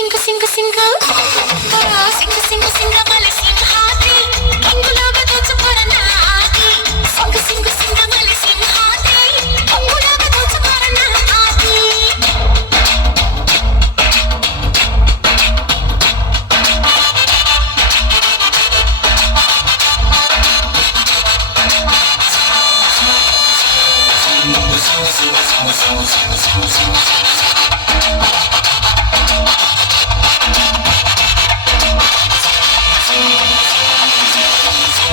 సింగు సింగు సింగు సింగు సింగు సింగమల సింహాద్రి కింగులాగా దోచుకోర నాది సింగు సింగు సింగమల సింహాద్రి కింగులాగా దోచుకోర నాది Sing, sing, sing, sing, sing,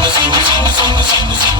sing, sing, sing, sing, sing.